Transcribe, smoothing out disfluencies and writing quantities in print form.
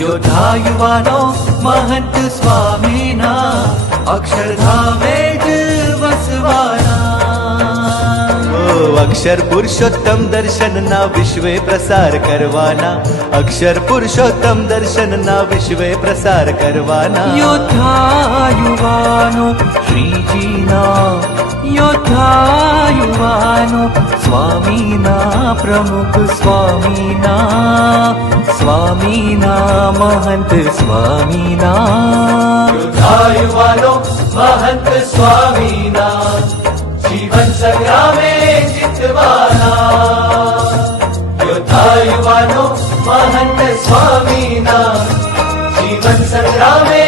योद्धा युवानो महंत स्वामीना अक्षरधामे ज वसवाना। अक्षर पुरुषोत्तम दर्शन ना विश्वे प्रसार करवाना, अक्षर पुरुषोत्तम दर्शन ना विश्वे प्रसार करवाना। योद्धा युवानो श्रीजीना, योद्धा युवानो स्वामीना प्रमुख स्वामीना, स्वामीना महंत स्वामीना। योद्धा युवानो महंत स्वामीना जीवन संग्रामे जितवाना। योद्धा युवानो महंत स्वामीना जीवन संग्रामे